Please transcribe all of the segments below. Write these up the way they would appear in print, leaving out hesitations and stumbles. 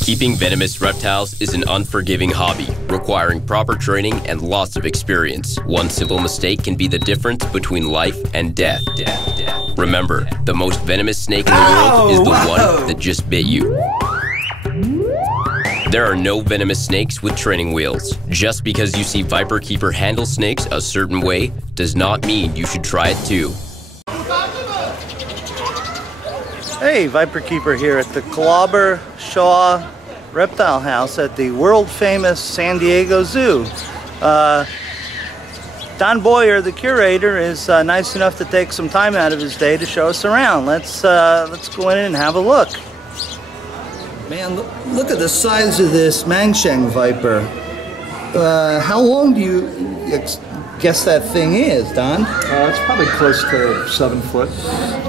Keeping venomous reptiles is an unforgiving hobby, requiring proper training and lots of experience. One simple mistake can be the difference between life and death. Remember, the most venomous snake in the world is the one that just bit you. There are no venomous snakes with training wheels. Just because you see viperkeeper handle snakes a certain way does not mean you should try it too. Hey, viperkeeper here at the Clobber Shaw Reptile House at the world-famous San Diego Zoo. Don Boyer, the curator, is nice enough to take some time out of his day to show us around. Let's go in and have a look. Man, look at the size of this Mangsheng viper. How long do you guess that thing is, Don? It's probably close to 7 foot.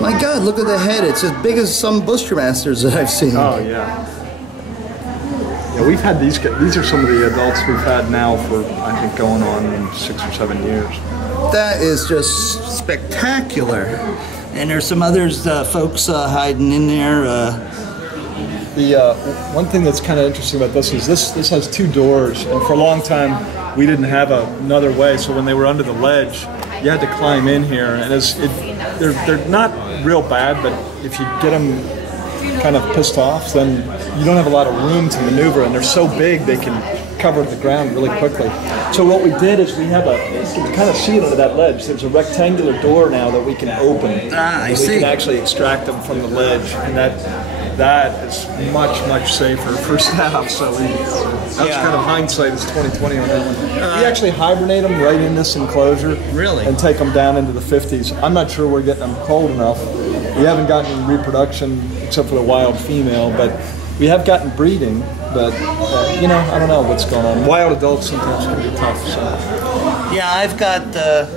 My God, look at the head. It's as big as some Bushmasters that I've seen. Oh, yeah. Yeah, we've had these are some of the adults we've had now for, I think, going on 6 or 7 years. That is just spectacular. And there's some others, folks hiding in there. The one thing that's kind of interesting about this is this has 2 doors, and for a long time we didn't have another way. So when they were under the ledge, you had to climb in here, and they're not real bad, but if you get them kind of pissed off, then you don't have a lot of room to maneuver, and they're so big they can cover the ground really quickly. So what we did is we have you can kind of see it under that ledge. There's a rectangular door now that we can open. I see. We can actually extract them from the ledge, and that is much safer for staff. So that's kind of hindsight is 20/20 on that one. We actually hibernate them right in this enclosure. Really? And take them down into the 50s. I'm not sure we're getting them cold enough. We haven't gotten reproduction except for the wild female, but we have gotten breeding. But you know, I don't know what's going on. Wild adults sometimes can be tough. So. Yeah, I've got.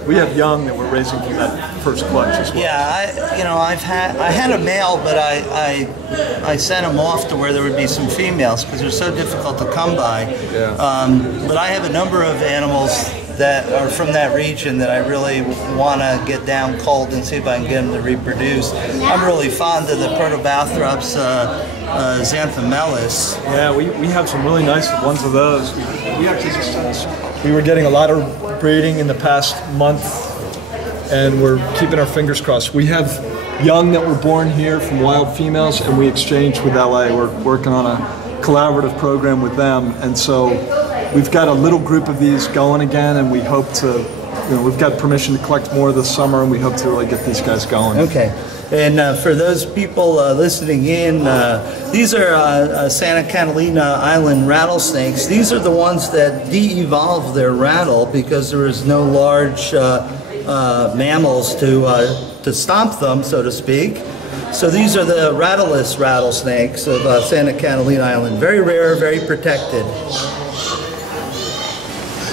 We have young that we're raising from that first clutch as well. Yeah, I had a male, but I sent him off to where there would be some females because they're so difficult to come by. Yeah. But I have a number of animals that are from that region that I really want to get down cold and see if I can get them to reproduce. I'm really fond of the Protobathrops xanthomelis. Yeah, we have some really nice ones of those. We actually just we were getting a lot of breeding in the past month, and we're keeping our fingers crossed. We have young that were born here from wild females, and we exchanged with LA. We're working on a collaborative program with them, and so we've got a little group of these going again, and we hope to, we've got permission to collect more this summer, and we hope to really get these guys going. Okay. And for those people listening in, these are Santa Catalina Island rattlesnakes. These are the ones that de-evolved their rattle because there was no large mammals to stomp them, so to speak. So these are the rattleless rattlesnakes of Santa Catalina Island. Very rare, very protected.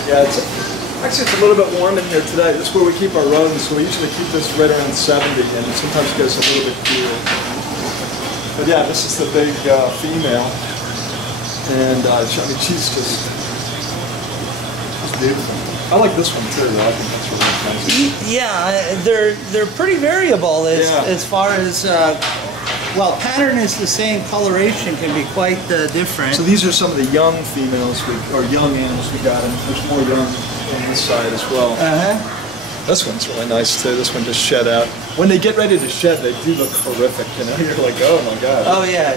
Yeah, actually it's a little bit warm in here today. This is where we keep our rodents, so we usually keep this right around 70, and sometimes it gets a little bit cooler. But yeah, this is the big female, and I mean, she's beautiful. I like this one too, though. I think that's really nice. Yeah, they're pretty variable as far as, well, pattern is the same, coloration can be quite different. So these are some of the young females, or young animals we got, and there's more young on this side as well. This one's really nice too. This one just shed out. When they get ready to shed, they do look horrific, you know? You're like, oh my God. Oh yeah.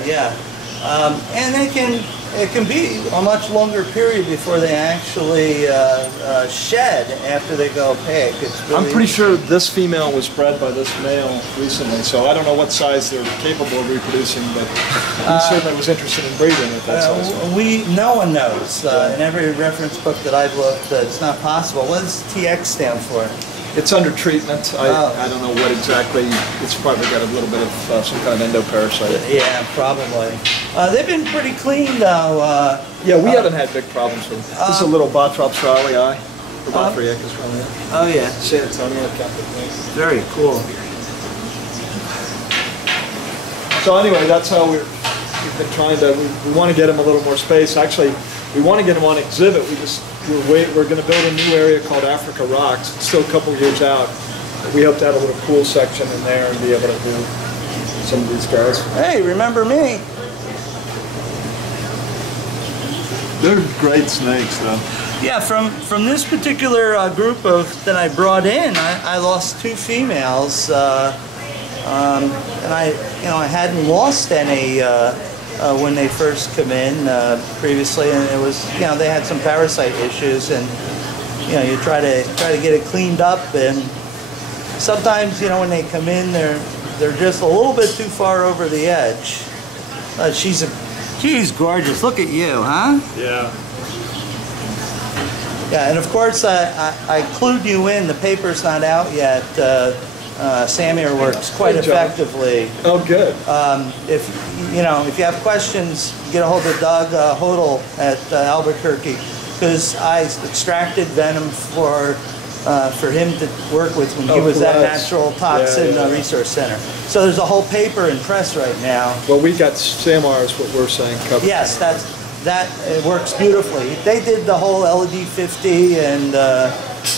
And it can be a much longer period before they actually shed after they go pig. I'm pretty sure this female was bred by this male recently, so I don't know what size they're capable of reproducing, but he certainly was interested in breeding at that size. No one knows. In every reference book that I've looked, it's not possible. What does TX stand for? It's under treatment. I don't know what exactly. It's probably got a little bit of some kind of endoparasite. Yeah, probably. They've been pretty clean, though. Yeah, we haven't had big problems with them. This is a little Botrops raleigh, or Botriacus raleigh. Oh, yeah. San Antonio, Catholic. Very cool. So anyway, that's how we've been trying to. We want to get them a little more space. Actually, we want to get them on exhibit. We're going to build a new area called Africa Rocks. It's still a couple years out. We hope to have a little pool section in there and be able to do some of these guys. Hey, remember me? They're great snakes, though. Yeah, from this particular group that I brought in, I lost 2 females, and I hadn't lost any when they first come in previously, and it was, they had some parasite issues, and you try to get it cleaned up, and sometimes when they come in, they're just a little bit too far over the edge. She's gorgeous. Look at you, huh? Yeah. Yeah, and of course I clued you in. The paper's not out yet. Samir works quite effectively. Oh, good. If you have questions, get a hold of Doug Hodel at Albuquerque, because I extracted venom for him to work with when he was at Natural Toxin Resource Center. So there's a whole paper in press right now. Well, we got SAMR is what we're saying covered. Yes, that it works beautifully. They did the whole LED50 and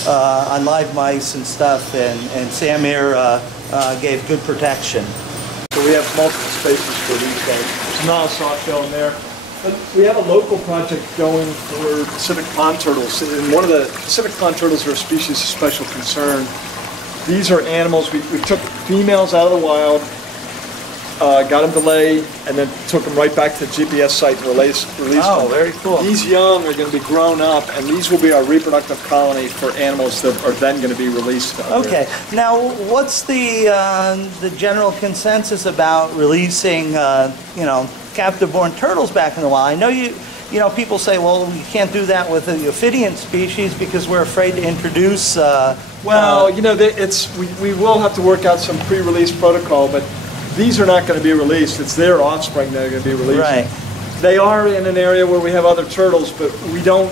on live mice and stuff, and Samir gave good protection. So we have multiple spaces for these guys. There's not a soft-tail in there. But we have a local project going for Pacific pond turtles. And one of the Pacific pond turtles are a species of special concern. These are animals, we took females out of the wild, got them to lay, and then took them right back to the GPS site and released them. Oh, very cool. These young are going to be grown up, and these will be our reproductive colony for animals that are then going to be released. Okay. Now, what's the general consensus about releasing, captive-born turtles back in the wild? I know people say, well, you can't do that with the ophidian species because we're afraid to introduce. We will have to work out some pre-release protocol, but these are not going to be released. It's their offspring that are going to be released. Right. They are in an area where we have other turtles, but we don't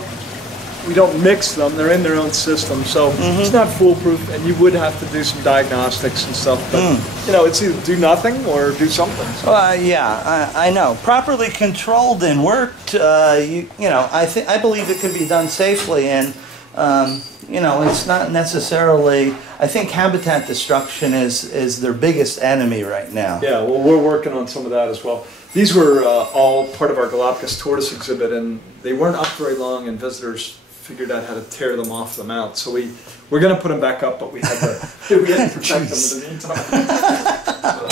mix them. They're in their own system, so it's not foolproof, and you would have to do some diagnostics and stuff. But it's either do nothing or do something. I know. Properly controlled and worked, I believe it could be done safely, and it's not necessarily. I think habitat destruction is their biggest enemy right now. Yeah, well, we're working on some of that as well. These were all part of our Galapagos tortoise exhibit, and they weren't up very long, and visitors figured out how to tear them off the mount. So we're going to put them back up, but we had to protect them in the meantime. So,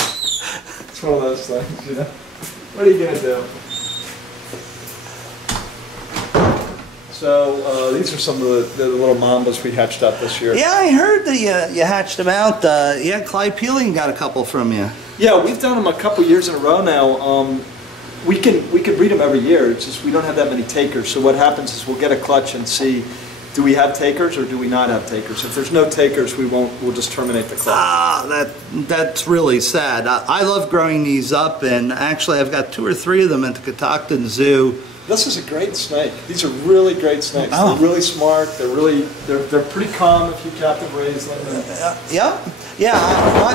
it's one of those things, What are you going to do? So these are some of the little mambas we hatched up this year. Yeah, I heard that you hatched them out. Clyde Peeling got a couple from you. Yeah, we've done them a couple years in a row now. We can breed them every year. It's just we don't have that many takers. So what happens is we'll get a clutch and see, do we have takers or do we not have takers? If there's no takers, we'll just terminate the clutch. That's really sad. I love growing these up, and actually I've got 2 or 3 of them at the Catoctin Zoo. This is a great snake. These are really great snakes. Oh. They're really smart. They're pretty calm if you captive raise them.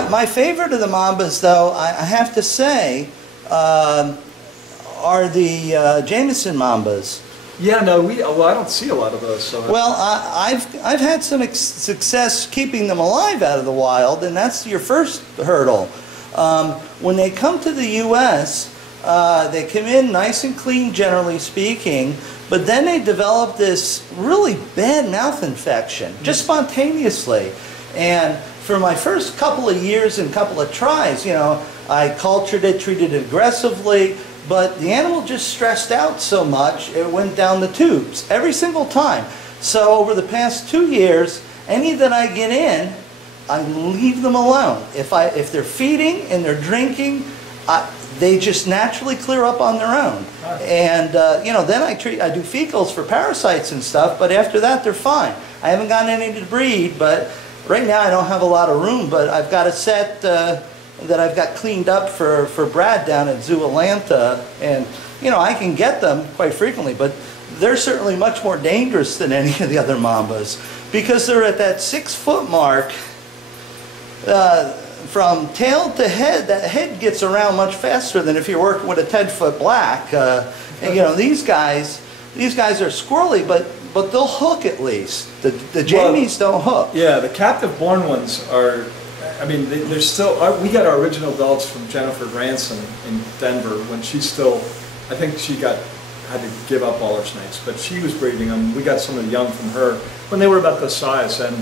My favorite of the mambas, though, I have to say, are the Jameson mambas. Yeah, no, I don't see a lot of those. So. Well, I've had some success keeping them alive out of the wild, and that's your first hurdle. When they come to the U.S., they come in nice and clean, generally speaking, but then they develop this really bad mouth infection, just spontaneously. And for my first couple of years and couple of tries, I cultured it, treated it aggressively, but the animal just stressed out so much, it went down the tubes every single time. So over the past 2 years, any that I get in, I leave them alone. If they're feeding and they're drinking, they just naturally clear up on their own. And then I do fecals for parasites and stuff, but after that they're fine. I haven't gotten any to breed, but right now I don't have a lot of room, but I've got a set that I've got cleaned up for Brad down at Zoo Atlanta, and I can get them quite frequently, but they're certainly much more dangerous than any of the other mambas because they're at that 6-foot mark. From tail to head, that head gets around much faster than if you're working with a 10-foot black. These guys are squirrely, but they'll hook at least. The Jamies don't hook. Yeah, the captive-born ones are. They're still. We got our original adults from Jennifer Ransom in Denver when she's still. I think she got had to give up all her snakes, but she was breeding them. We got some of the young from her when they were about this size, and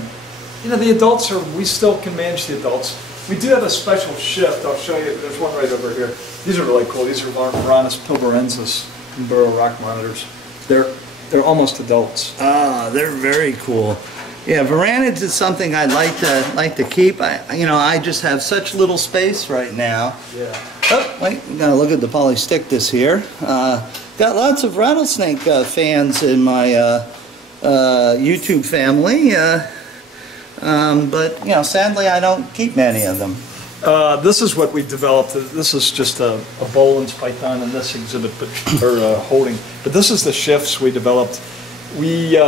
you know, the adults we still can manage the adults. We do have a special shift. I'll show you. There's one right over here. These are really cool. These are Varanid pilbarensis and burrow rock monitors. They're almost adults. Ah, they're very cool. Yeah, Varanids is something I'd like to keep. I just have such little space right now. Yeah. Oh, wait, you gotta look at the polystictus here. Got lots of rattlesnake fans in my YouTube family. But you know, sadly, I don't keep many of them. This is what we developed. This is just a Boland's python in this exhibit, or holding. But this is the shifts we developed. We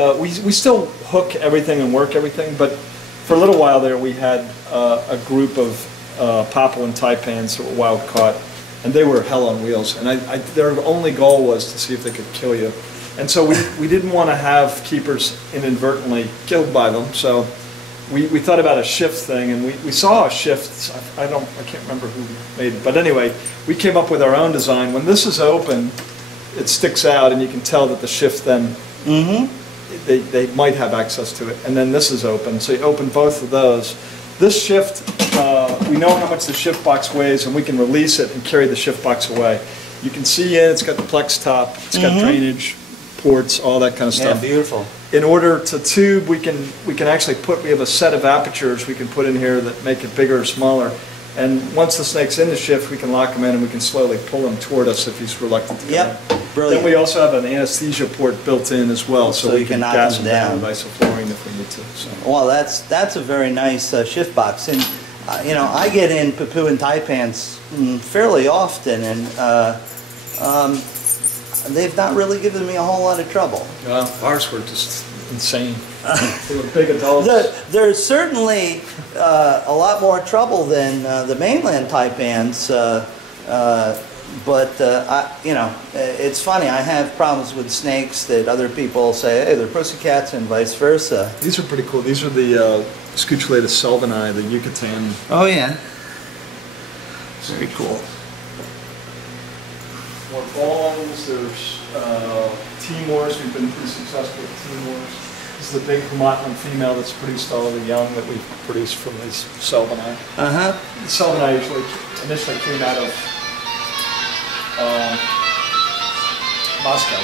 still hook everything and work everything, but for a little while there, we had a group of Papuan taipans that were wild caught, and they were hell on wheels. And their only goal was to see if they could kill you. And so we didn't want to have keepers inadvertently killed by them. So we thought about a shift thing, and we saw a shift. I can't remember who made it, but anyway, we came up with our own design. When this is open, it sticks out, and you can tell that the shift then they might have access to it. And then this is open, so you open both of those. This shift, we know how much the shift box weighs, and we can release it and carry the shift box away. You can see it's got the plex top, it's got drainage ports, all that kind of stuff. Yeah, beautiful. In order to tube, we can actually we have a set of apertures we can put in here that make it bigger or smaller. And once the snake's in the shift, we can lock him in and we can slowly pull him toward us if he's reluctant to come in. Brilliant. Then we also have an anesthesia port built in as well, so we can gas him down with isoflurane if we need to. So. Well, that's a very nice shift box, and you know, I get in Papuan taipans fairly often, and they've not really given me a whole lot of trouble. Ours were just insane. They were big adults. There's certainly a lot more trouble than the mainland taipans, but you know, it's funny. I have problems with snakes that other people say, hey, they're pussycats, and vice versa. These are pretty cool. These are the Scutellatus selvini, the Yucatan. Oh yeah, very cool. More bones. There's Timors. We've been pretty successful with Timors. This is the big Humatlan female that's produced all of the young that we've produced from these selvini. The selvini initially came out of Moscow.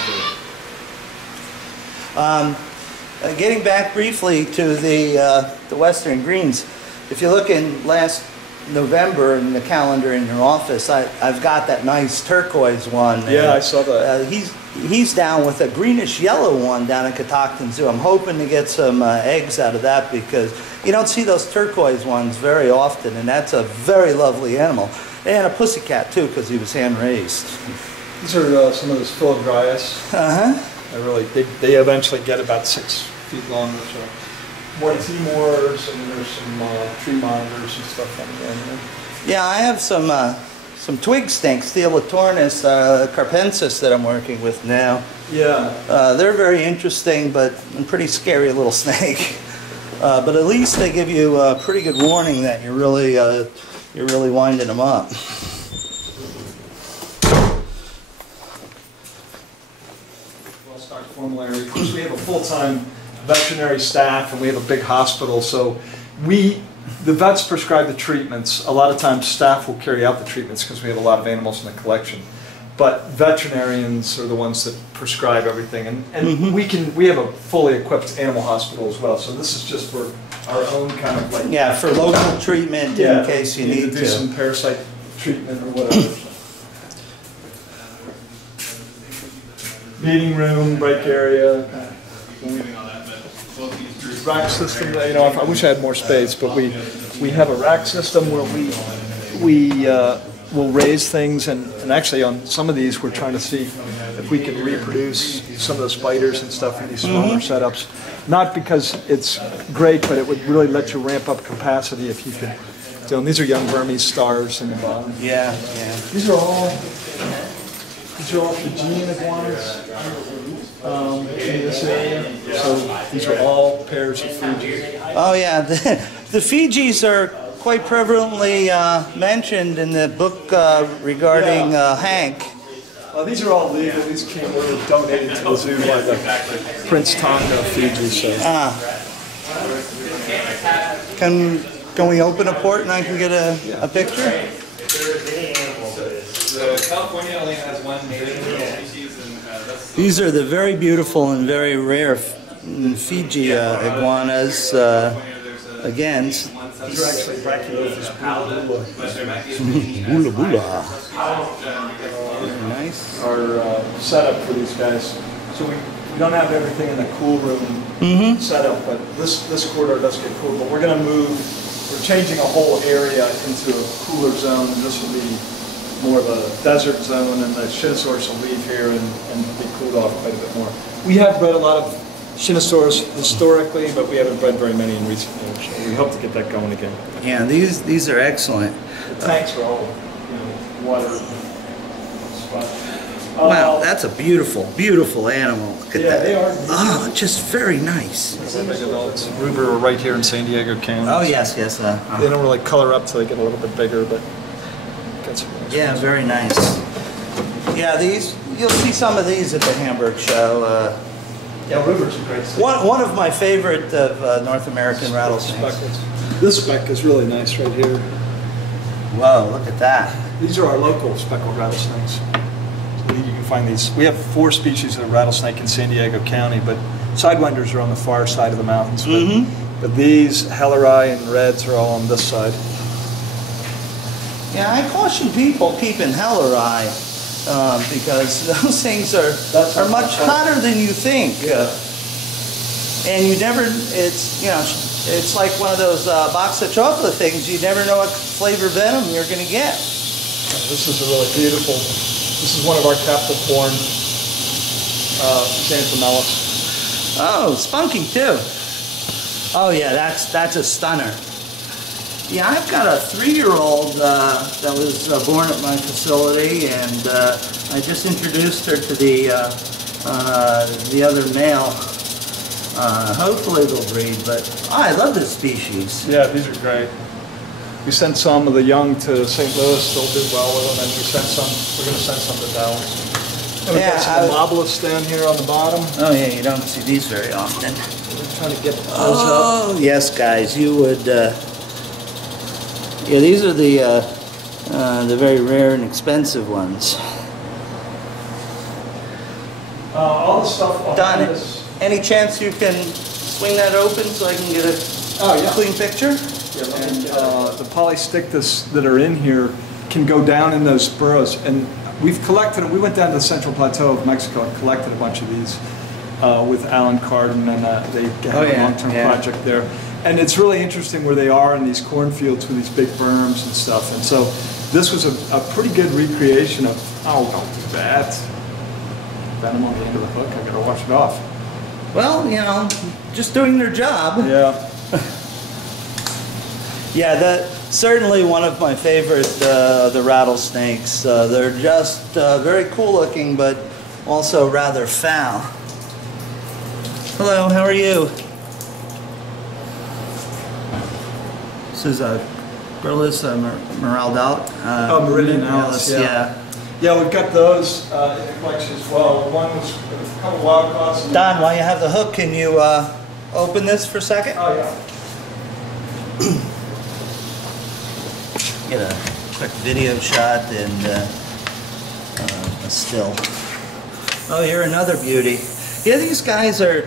Getting back briefly to the Western greens, if you look in last November in the calendar in your office, I've got that nice turquoise one. Yeah, I saw that. He's down with a greenish yellow one down in Catoctin Zoo. I'm hoping to get some eggs out of that, because you don't see those turquoise ones very often, and that's a very lovely animal. And a pussycat too, because he was hand raised. These are some of those Philogryas. They eventually get about 6 feet long or so. More Timors, and there's some tree monitors and stuff on the end. Yeah, I have some twig snakes, Theolatornis carpensis, that I'm working with now. Yeah. They're very interesting, but a pretty scary little snake. But at least they give you a pretty good warning that you're really winding them up. Well-stocked formulary. Of course, we have a full-time veterinary staff, and we have a big hospital, so the vets prescribe the treatments. A lot of times staff will carry out the treatments because we have a lot of animals in the collection. But veterinarians are the ones that prescribe everything, and we have a fully equipped animal hospital as well. So this is just for our own kind of like, yeah, for local treatment in case you need to do some parasite treatment or whatever. Meeting room, break area. Rack system. You know, I wish I had more space, but we have a rack system where we will raise things, and actually on some of these we're trying to see if we can reproduce some of the spiders and stuff in these smaller setups. Not because it's great, but it would really let you ramp up capacity if you could. So, and these are young Burmese stars in the bottom. Yeah, yeah. These are all Fijian iguanas in this area. So these are all pairs of Fijis. Oh yeah, the Fijis are quite prevalently mentioned in the book regarding Hank. These are all legal. These were donated to the zoo by the Prince Tonga of Fiji. So. Can we open a port and I can get a picture? California only has one species, and These are the very beautiful and very rare Fiji iguanas. Again, These are actually Brachiophis bula bula. Nice. Our setup for these guys. So we don't have everything in the cool room setup, but this corridor does get cool. But we're going to move. We're changing a whole area into a cooler zone, and this will be more of a desert zone, and the Shinosaurus will leave here and be cooled off quite a bit more. We have bred a lot of Shinosaurus historically, but we haven't bred very many in recent years. So we hope to get that going again. Yeah, these are excellent. The tanks are all water. Wow, that's a beautiful, beautiful animal. Look at that. They are. Oh, just very nice. It's Ruber right here in San Diego County. Oh yes, yes. They don't really color up till they get a little bit bigger, but yeah, very nice. Yeah, you'll see some of these at the Hamburg show. Yeah, Ruber's a great snake. One of my favorite of North American rattlesnakes. This speck is really nice right here. Whoa, look at that. These are our local speckled rattlesnakes. You can find these. We have 4 species of rattlesnake in San Diego County, but sidewinders are on the far side of the mountains. But these Helleri and reds are all on this side. Yeah, I caution people keeping Helleri because those things are much hotter than you think. And you never, it's like one of those box of chocolate things. You never know what flavor venom you're going to get. This is a really beautiful, this is one of our captive born Xanthomelis. Oh, spunky too. Oh yeah, that's a stunner. Yeah, I've got a 3-year-old that was born at my facility, and I just introduced her to the other male. Hopefully they'll breed, but I love this species. Yeah, these are great. We sent some of the young to St. Louis, they'll do well with them, and we're going to send some to Dallas. And we've got some Mobilis down here on the bottom. Oh yeah, you don't see these very often. We're trying to get those up. Oh yes, guys, you would. Yeah, these are the very rare and expensive ones. All the stuff Don, any chance you can swing that open so I can get a clean picture? Yeah, and the polystictus that are in here can go down in those burrows, and we've collected them. We went down to the Central Plateau of Mexico and collected a bunch of these with Alan Carden, and they had a long-term project there. And it's really interesting where they are in these cornfields with these big berms and stuff. And so this was a pretty good recreation of, oh, don't do that. Venom on the end of the hook, I gotta wash it off. Well, just doing their job. Yeah. Yeah, that's certainly one of my favorite, the rattlesnakes. They're just very cool looking, but also rather foul. Hello, how are you? This is a Grillis Meraldaut. Meridianalis, yeah. Yeah, we've got those in the collection as well. One was a couple wild caughts. Don, while you have the hook, can you open this for a second? Oh, yeah. Get a quick video shot and a still. Oh, you're another beauty. Yeah, these guys are,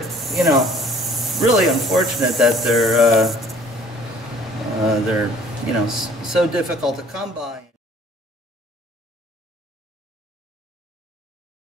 really unfortunate that they're so difficult to come by.